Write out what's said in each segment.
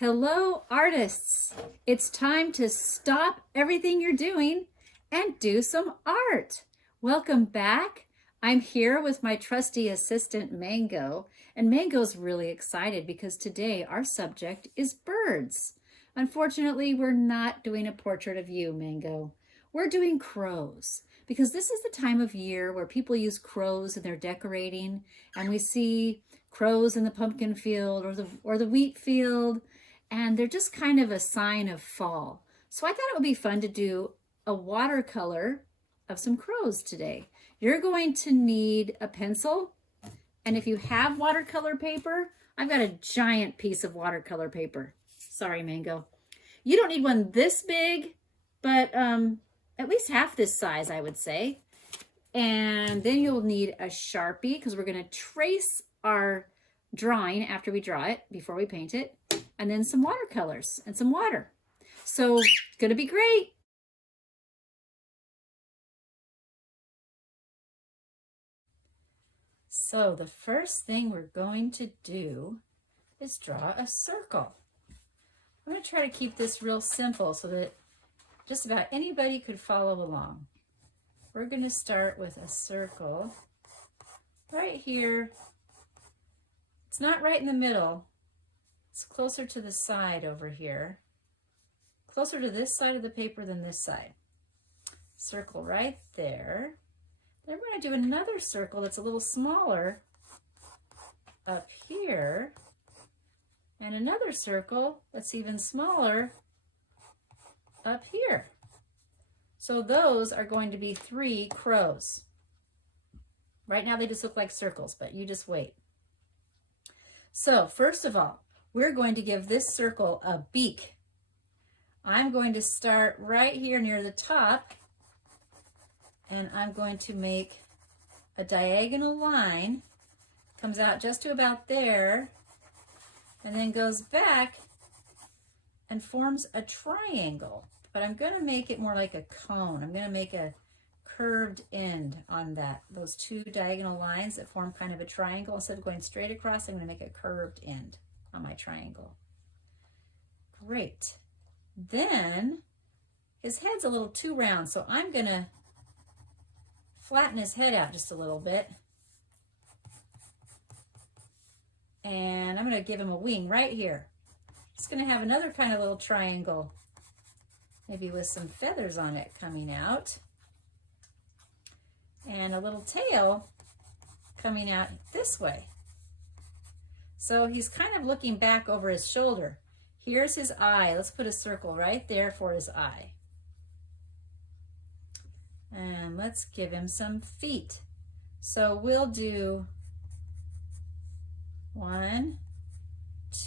Hello, artists. It's time to stop everything you're doing and do some art. Welcome back. I'm here with my trusty assistant, Mango, and Mango's really excited because today our subject is birds. Unfortunately, we're not doing a portrait of you, Mango. We're doing crows because this is the time of year where people use crows in their decorating, and we see crows in the pumpkin field or the wheat field, and they're just kind of a sign of fall. So I thought it would be fun to do a watercolor of some crows today. You're going to need a pencil, and if you have watercolor paper, I've got a giant piece of watercolor paper. Sorry, Mango. You don't need one this big, but at least half this size, I would say. And then you'll need a Sharpie because we're going to trace our drawing after we draw it, before we paint it, and then some watercolors and some water. So it's going to be great. So the first thing we're going to do is draw a circle. I'm going to try to keep this real simple so that just about anybody could follow along. We're going to start with a circle right here. It's not right in the middle. It's closer to the side over here. Closer to this side of the paper than this side. Circle right there. Then we're going to do another circle that's a little smaller up here. And another circle that's even smaller up here. So those are going to be 3 crows. Right now they just look like circles, but you just wait. So first of all, we're going to give this circle a beak. I'm going to start right here near the top, and I'm going to make a diagonal line, comes out just to about there, and then goes back and forms a triangle. But I'm going to make it more like a cone. I'm going to make a curved end on those 2 diagonal lines that form kind of a triangle. Instead of going straight across, I'm going to make a curved end on my triangle. Great. Then his head's a little too round, so I'm going to flatten his head out just a little bit. And I'm going to give him a wing right here. It's going to have another kind of little triangle, maybe with some feathers on it coming out. And a little tail coming out this way. So he's kind of looking back over his shoulder. Here's his eye. Let's put a circle right there for his eye. And let's give him some feet. So we'll do 1,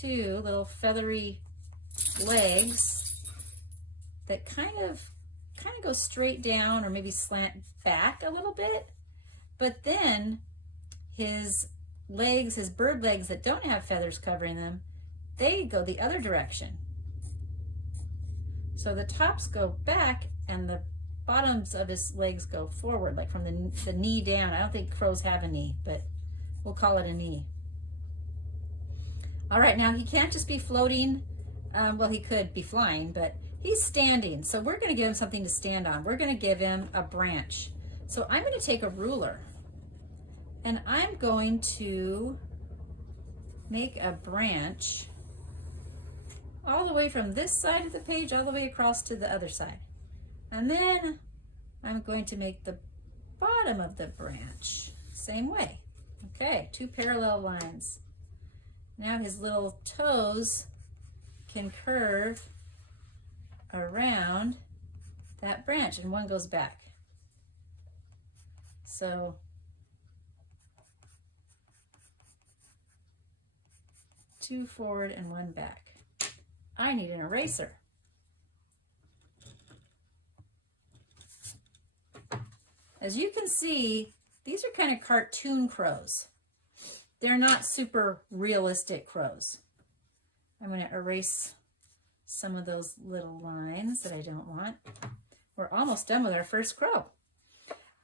2 little feathery legs that kind of go straight down or maybe slant back a little bit. But then his legs, his bird legs that don't have feathers covering them, they go the other direction. So the tops go back and the bottoms of his legs go forward, like from the knee down. I don't think crows have a knee, but we'll call it a knee. All right, now he can't just be floating. Well, he could be flying, but he's standing. So we're going to give him something to stand on. We're going to give him a branch. So I'm going to take a ruler and I'm going to make a branch all the way from this side of the page all the way across to the other side. And then I'm going to make the bottom of the branch same way. Okay, 2 parallel lines. Now his little toes can curve around that branch, and one goes back. So two forward and 1 back. I need an eraser. As you can see, these are kind of cartoon crows. They're not super realistic crows. I'm going to erase some of those little lines that I don't want. We're almost done with our first crow.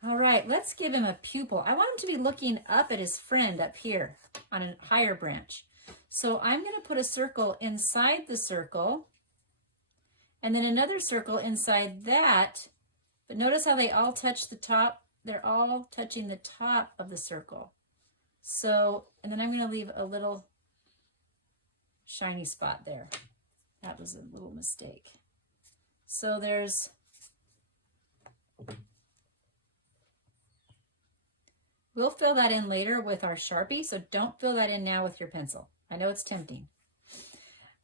All right, let's give him a pupil. I want him to be looking up at his friend up here on a higher branch. So I'm going to put a circle inside the circle and then another circle inside that. But notice how they all touch the top. They're all touching the top of the circle. So, and then I'm going to leave a little shiny spot there. That was a little mistake. So there's, we'll fill that in later with our Sharpie, so don't fill that in now with your pencil. I know it's tempting.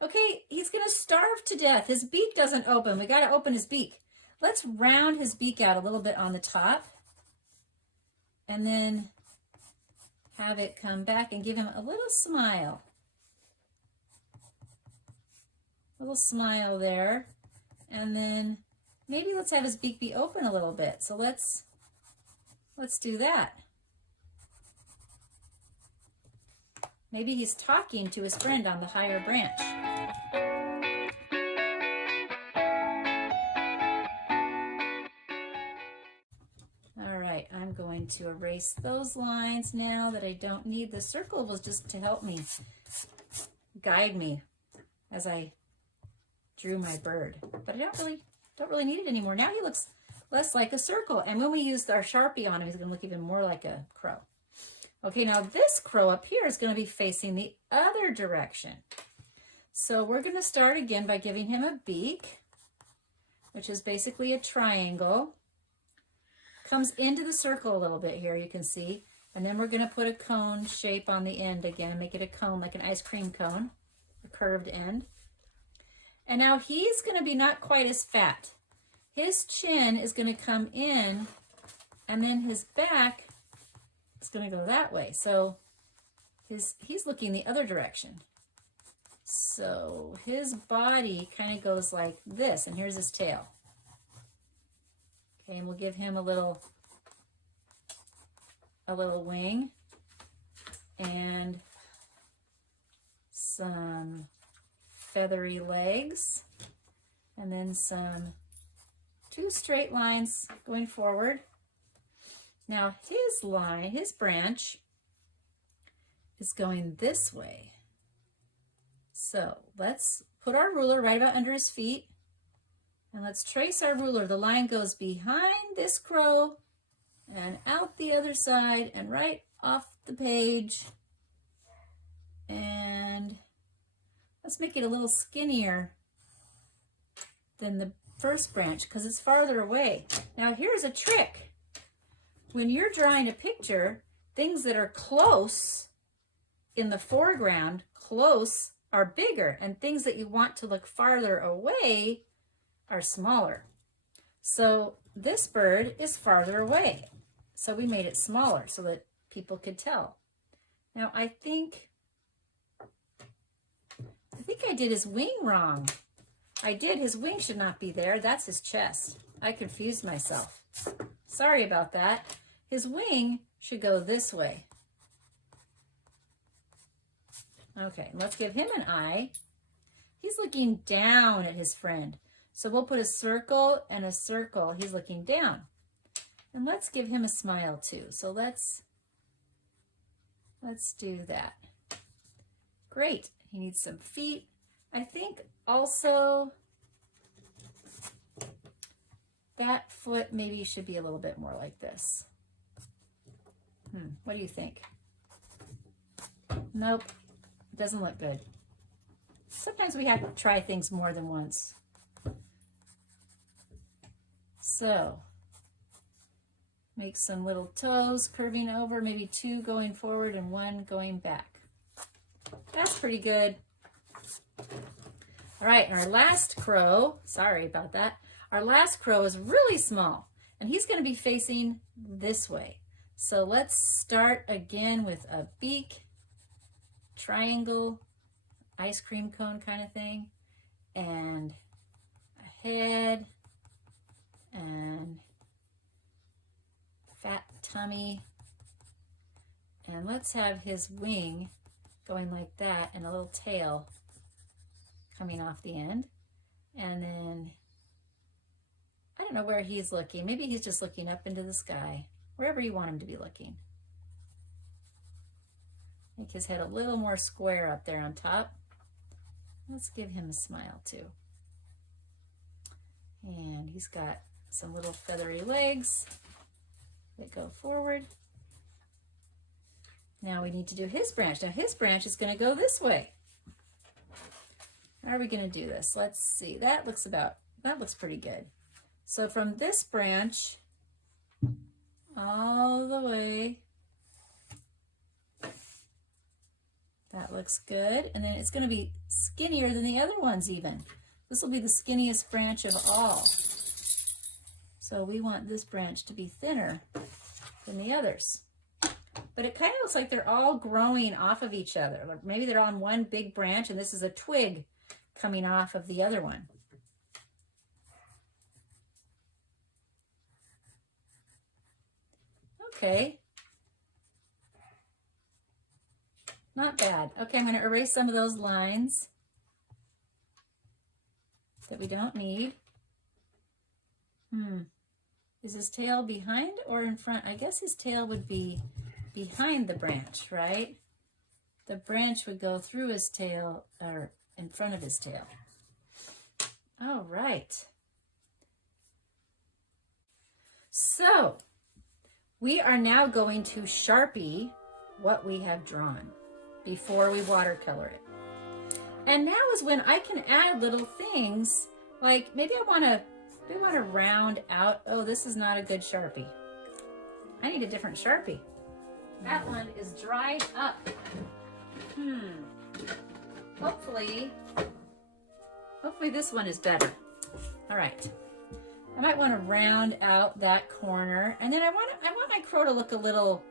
Okay, he's gonna starve to death. His beak doesn't open. We gotta open his beak. Let's round his beak out a little bit on the top and then have it come back and give him a little smile. Little smile there. And then maybe let's have his beak be open a little bit. So let's do that. Maybe he's talking to his friend on the higher branch. All right, I'm going to erase those lines now that I don't need. The circle was just to help me, guide me as I drew my bird. But I don't really need it anymore. Now he looks less like a circle. And when we use our Sharpie on him, he's going to look even more like a crow. Okay, now this crow up here is going to be facing the other direction. So we're going to start again by giving him a beak, which is basically a triangle. Comes into the circle a little bit here, you can see. And then we're going to put a cone shape on the end again, make it a cone like an ice cream cone, a curved end. And now he's going to be not quite as fat. His chin is going to come in, and then his back is going to go that way. So he's looking the other direction. So his body kind of goes like this, and here's his tail. Okay, and we'll give him a little wing and some feathery legs, and then two straight lines going forward. Now his line, his branch is going this way. So let's put our ruler right about under his feet and let's trace our ruler. The line goes behind this crow and out the other side and right off the page. And let's make it a little skinnier than the first branch because it's farther away. Now here's a trick. When you're drawing a picture, things that are close in the foreground, close, are bigger, and things that you want to look farther away are smaller. So this bird is farther away. So we made it smaller so that people could tell. Now I think I did his wing wrong. I did. His wing should not be there. That's his chest. I confused myself. Sorry about that. His wing should go this way. Okay, let's give him an eye. He's looking down at his friend. So we'll put a circle and a circle. He's looking down. And let's give him a smile too. So let's do that. Great. He needs some feet. I think also that foot maybe should be a little bit more like this. What do you think? Nope, it doesn't look good. Sometimes we have to try things more than once. So, make some little toes curving over, maybe two going forward and one going back. That's pretty good. All right, and our last crow, sorry about that. Our last crow is really small, and he's going to be facing this way. So let's start again with a beak, triangle, ice cream cone kind of thing, and a head, and fat tummy. And let's have his wing going like that, and a little tail coming off the end. And then, I don't know where he's looking. Maybe he's just looking up into the sky, wherever you want him to be looking. Make his head a little more square up there on top. Let's give him a smile too. And he's got some little feathery legs that go forward. Now we need to do his branch. Now his branch is going to go this way. How are we going to do this? Let's see. That looks pretty good. So from this branch all the way, that looks good. And then it's going to be skinnier than the other ones even. This will be the skinniest branch of all. So we want this branch to be thinner than the others. But it kind of looks like they're all growing off of each other. Like maybe they're on one big branch and this is a twig coming off of the other one. Okay. Not bad. Okay, I'm going to erase some of those lines that we don't need. Is his tail behind or in front? I guess his tail would be behind the branch, right? The branch would go through his tail or in front of his tail. All right. So we are now going to Sharpie what we have drawn before we watercolor it. And now is when I can add little things, like maybe I want to round out. Oh, this is not a good Sharpie. I need a different Sharpie. That one is dried up. Hopefully this one is better. All right. I might want to round out that corner, and then I want my crow to look a little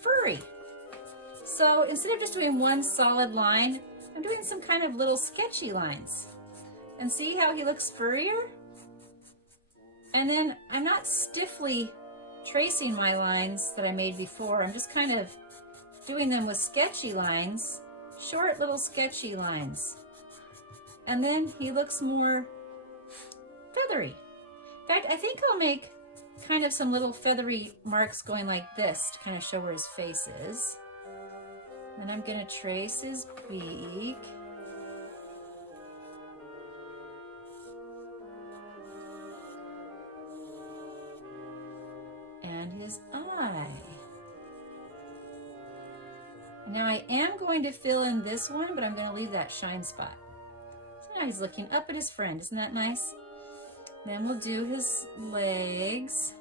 furry. So instead of just doing one solid line, I'm doing some kind of little sketchy lines. And see how he looks furrier? And then I'm not stiffly tracing my lines that I made before. I'm just kind of doing them with sketchy lines, short little sketchy lines. And then he looks more feathery. In fact, I think I'll make kind of some little feathery marks going like this to kind of show where his face is. Then I'm going to trace his beak. And his eye. Now I am going to fill in this one, but I'm going to leave that shine spot. So now he's looking up at his friend. Isn't that nice? Then we'll do his legs.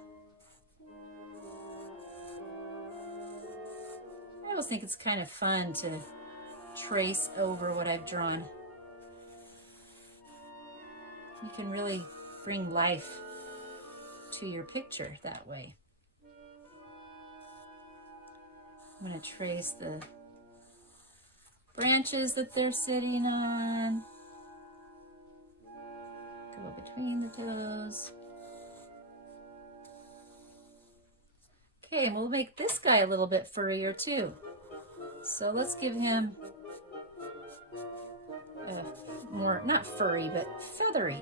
I always think it's kind of fun to trace over what I've drawn. You can really bring life to your picture that way. I'm going to trace the branches that they're sitting on. Go between the toes. Okay, and we'll make this guy a little bit furrier too. So let's give him more, not furry, but feathery.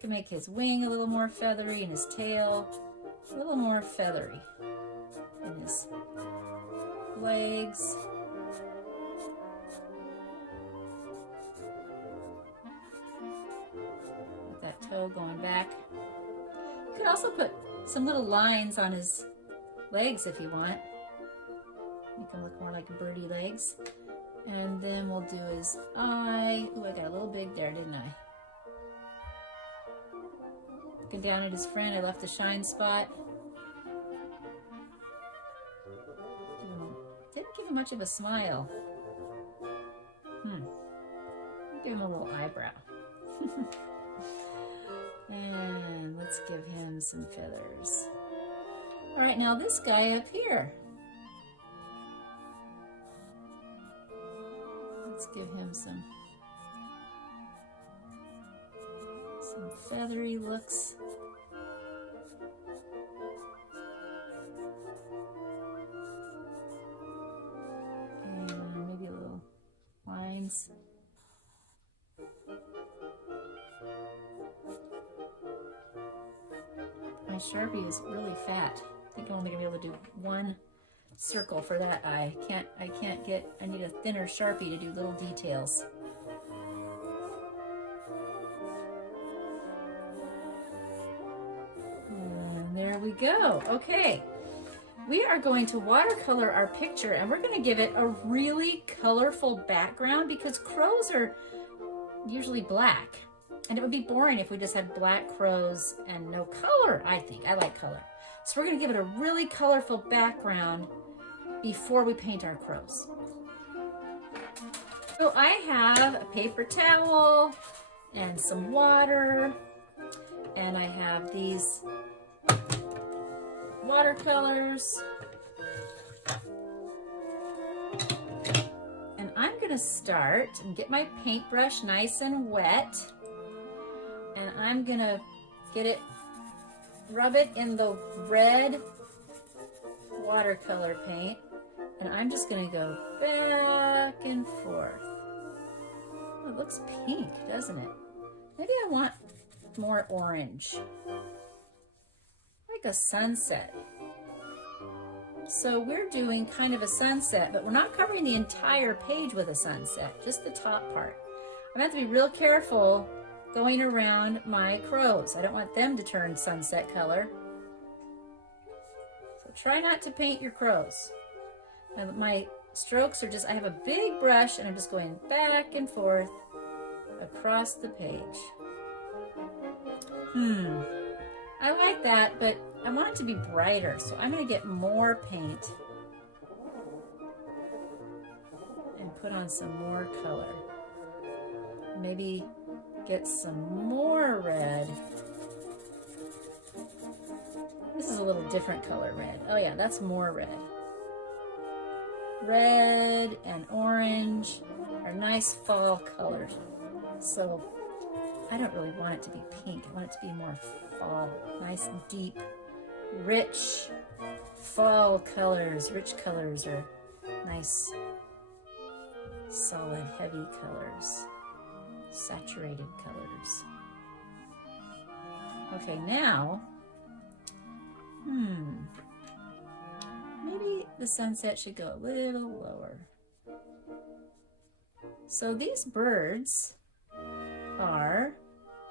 Can make his wing a little more feathery and his tail a little more feathery. And his legs. With that toe going back. You could also put some little lines on his legs if you want. Make them look more like birdie legs. And then we'll do his eye. Ooh, I got a little big there, didn't I? Looking down at his friend, I left the shine spot. Didn't give him much of a smile. Give him a little eyebrow. And let's give him some feathers. All right, now this guy up here. Let's give him some feathery looks. And maybe a little lines. My Sharpie is really fat. I think I'm only going to be able to do one circle for that eye. I need a thinner Sharpie to do little details. And there we go. Okay. We are going to watercolor our picture, and we're going to give it a really colorful background because crows are usually black. And it would be boring if we just had black crows and no color, I think. I like color. So we're going to give it a really colorful background before we paint our crows. So I have a paper towel and some water, and I have these watercolors. And I'm going to start and get my paintbrush nice and wet. And I'm going to rub it in the red watercolor paint. And I'm just going to go back and forth. Oh, it looks pink, doesn't it? Maybe I want more orange. Like a sunset. So we're doing kind of a sunset, but we're not covering the entire page with a sunset, just the top part. I'm going to have to be real careful going around my crows. I don't want them to turn sunset color. So try not to paint your crows. And my strokes are I have a big brush and I'm just going back and forth across the page. I like that, but I want it to be brighter, so I'm going to get more paint and put on some more color. Maybe get some more red. This is a little different color red. Oh yeah, that's more red. Red and orange are nice fall colors. So I don't really want it to be pink. I want it to be more fall. Nice, deep, rich fall colors. Rich colors are nice, solid, heavy colors. Saturated colors. Okay, now, maybe the sunset should go a little lower. So these birds are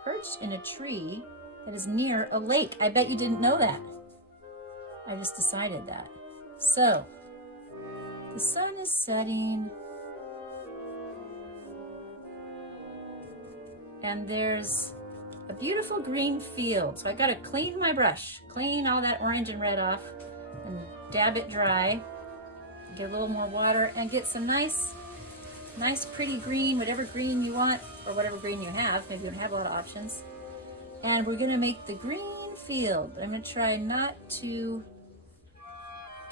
perched in a tree that is near a lake. I bet you didn't know that. I just decided that. So, the sun is setting. And there's a beautiful green field. So I gotta clean my brush, clean all that orange and red off, and dab it dry. Get a little more water and get some nice pretty green, whatever green you want, or whatever green you have. Maybe you don't have a lot of options. And we're gonna make the green field. I'm gonna try not to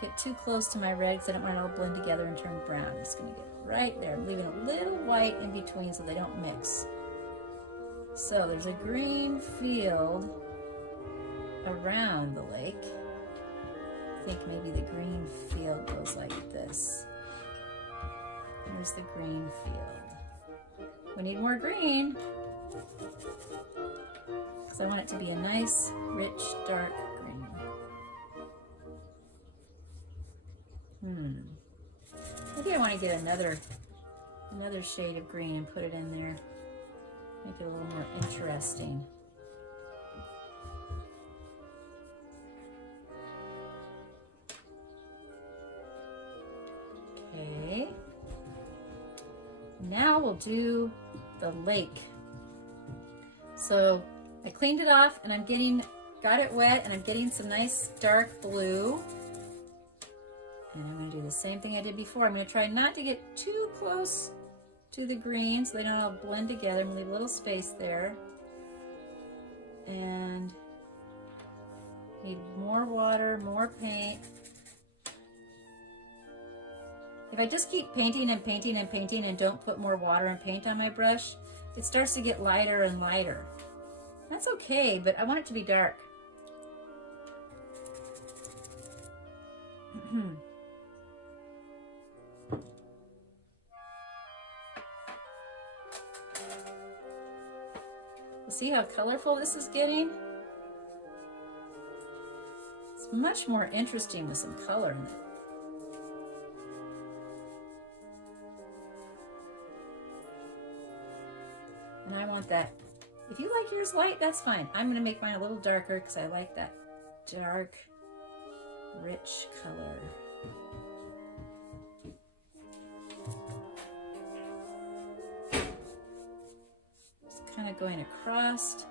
get too close to my red because I don't want it all blend together and turn brown. I'm just gonna get right there. I'm leaving a little white in between so they don't mix. So there's a green field around the lake. I think maybe the green field goes like this. Here's the green field. We need more green because I want it to be a nice, rich, dark green. Maybe I want to get another shade of green and put it in there. Make it a little more interesting. Okay. Now we'll do the lake. So I cleaned it off and got it wet and I'm getting some nice dark blue. And I'm going to do the same thing I did before. I'm going to try not to get too close to the green so they don't all blend together. I'm going to leave a little space there. And need more water, more paint. If I just keep painting and painting and painting and don't put more water and paint on my brush, it starts to get lighter and lighter. That's okay, but I want it to be dark. See how colorful this is getting? It's much more interesting with some color in it. And I want that. If you like yours light, that's fine. I'm going to make mine a little darker because I like that dark, rich color. Just kind of going across.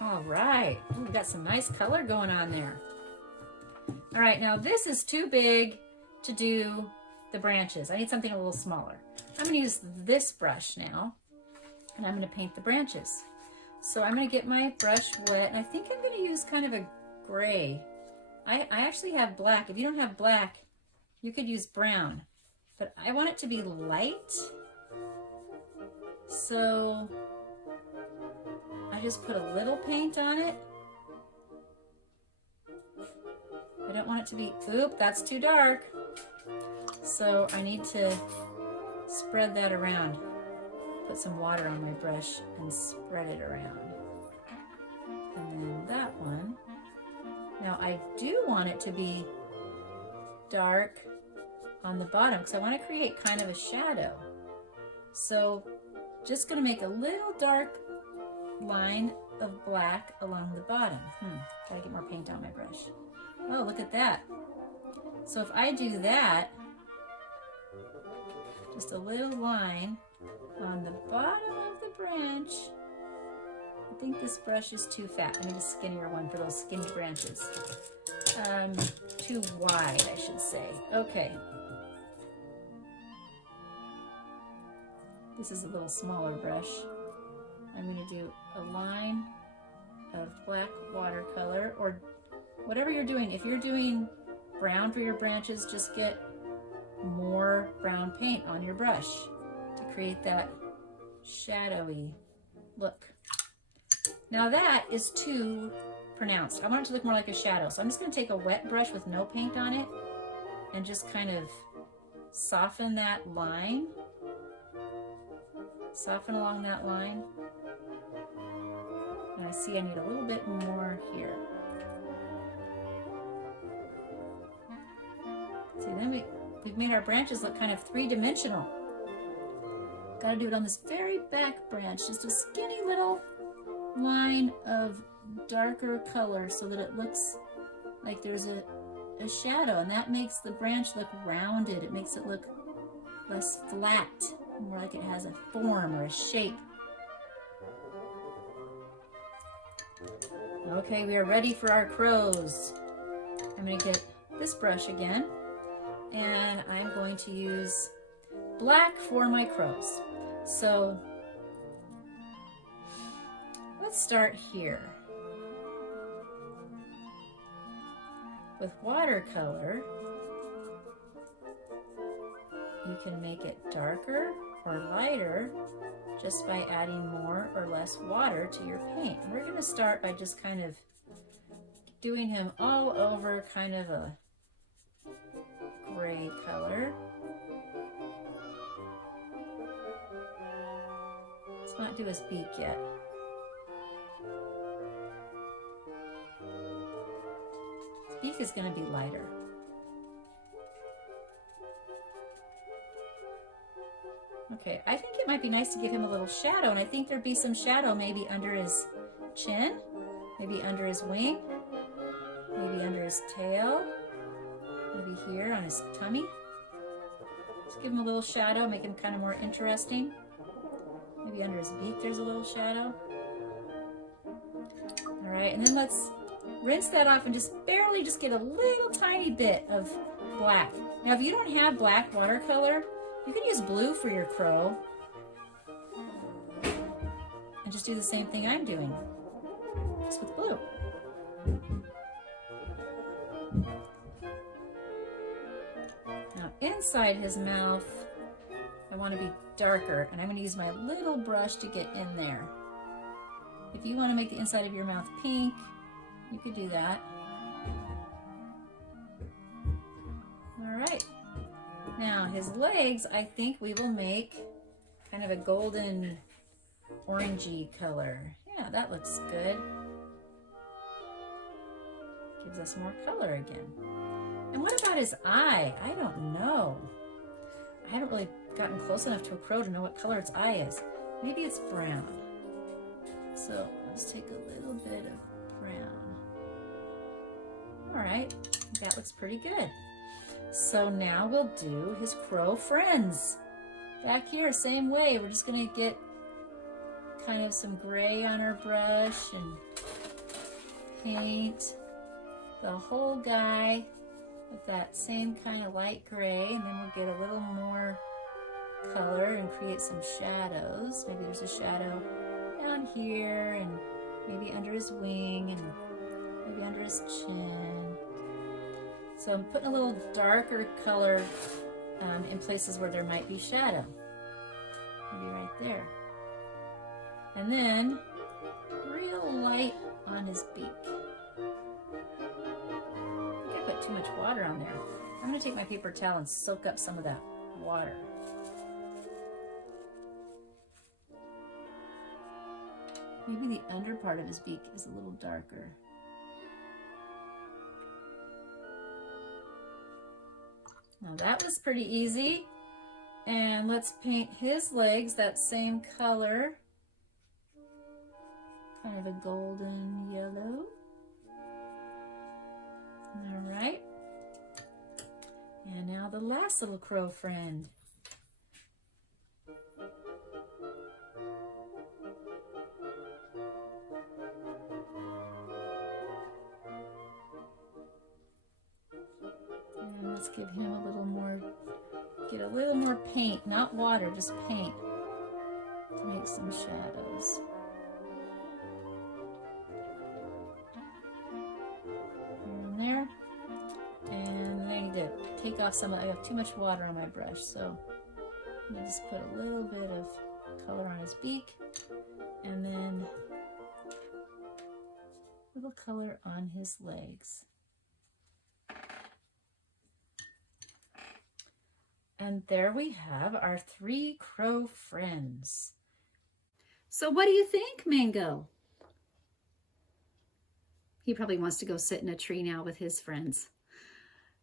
All right. Ooh, we got some nice color going on there. All right, now this is too big to do the branches. I need something a little smaller. I'm going to use this brush now, and I'm going to paint the branches. So I'm going to get my brush wet, and I think I'm going to use kind of a gray. I actually have black. If you don't have black, you could use brown, but I want it to be light. So I just put a little paint on it. I don't want it to be, oop, that's too dark. So I need to spread that around. Put some water on my brush and spread it around. And then that one. Now I do want it to be dark on the bottom because I want to create kind of a shadow. So just going to make a little dark line of black along the bottom. Gotta get more paint on my brush. Oh, look at that. So if I do that, just a little line on the bottom of the branch. I think this brush is too fat. I need a skinnier one for those skinny branches. Too wide, I should say. Okay. This is a little smaller brush. I'm going to do a line of black watercolor, or whatever you're doing. If you're doing brown for your branches, just get more brown paint on your brush to create that shadowy look. Now that is too pronounced. I want it to look more like a shadow. So I'm just going to take a wet brush with no paint on it and just kind of soften that line. Soften along that line. And I see I need a little bit more here. See, then we've made our branches look kind of three-dimensional. Got to do it on this very back branch, just a skinny little line of darker color so that it looks like there's a shadow, and that makes the branch look rounded. It makes it look less flat, more like it has a form or a shape. Okay, we are ready for our crows. I'm going to get this brush again, and I'm going to use black for my crows. So let's start here. With watercolor, you can make it darker or lighter just by adding more or less water to your paint. And we're going to start by just kind of doing him all over kind of a gray color. Let's not do his beak yet. His beak is going to be lighter. Okay, I think it might be nice to give him a little shadow, and I think there'd be some shadow maybe under his chin, maybe under his wing, maybe under his tail, maybe here on his tummy. Just give him a little shadow, make him kind of more interesting. Maybe under his beak there's a little shadow. All right, and then let's rinse that off and just barely just get a little tiny bit of black. Now, if you don't have black watercolor, you can use blue for your crow and just do the same thing I'm doing, just with blue. Now inside his mouth, I want to be darker, and I'm going to use my little brush to get in there. If you want to make the inside of your mouth pink, you could do that. All right. Now his legs, I think we will make kind of a golden orangey color. Yeah, that looks good. Gives us more color again. And what about his eye? I don't know. I haven't really gotten close enough to a crow to know what color its eye is. Maybe it's brown. So let's take a little bit of brown. All right, that looks pretty good. So now we'll do his crow friends. Back here, same way. We're just gonna get kind of some gray on our brush and paint the whole guy with that same kind of light gray, and then we'll get a little more color and create some shadows. Maybe there's a shadow down here, and maybe under his wing, and maybe under his chin. So I'm putting a little darker color in places where there might be shadow. Maybe right there. And then real light on his beak. I think I put too much water on there. I'm gonna take my paper towel and soak up some of that water. Maybe the under part of his beak is a little darker. Now that was pretty easy. And let's paint his legs that same color. Kind of a golden yellow. All right. And now the last little crow friend. And let's give him a little more, get a little more paint, not water, just paint to make some shadows. And there. And I need to take off some, I have too much water on my brush, so I'm going to just put a little bit of color on his beak, and then a little color on his legs. And there we have our 3 crow friends. So what do you think, Mango? He probably wants to go sit in a tree now with his friends.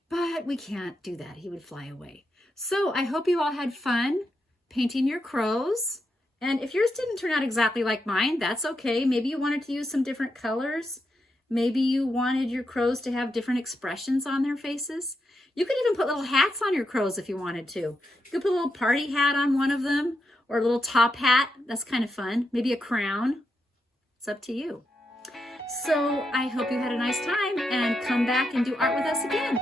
But we can't do that. He would fly away. So I hope you all had fun painting your crows. And if yours didn't turn out exactly like mine, that's okay. Maybe you wanted to use some different colors. Maybe you wanted your crows to have different expressions on their faces. You could even put little hats on your crows if you wanted to. You could put a little party hat on one of them, or a little top hat. That's kind of fun. Maybe a crown. It's up to you. So I hope you had a nice time, and come back and do art with us again.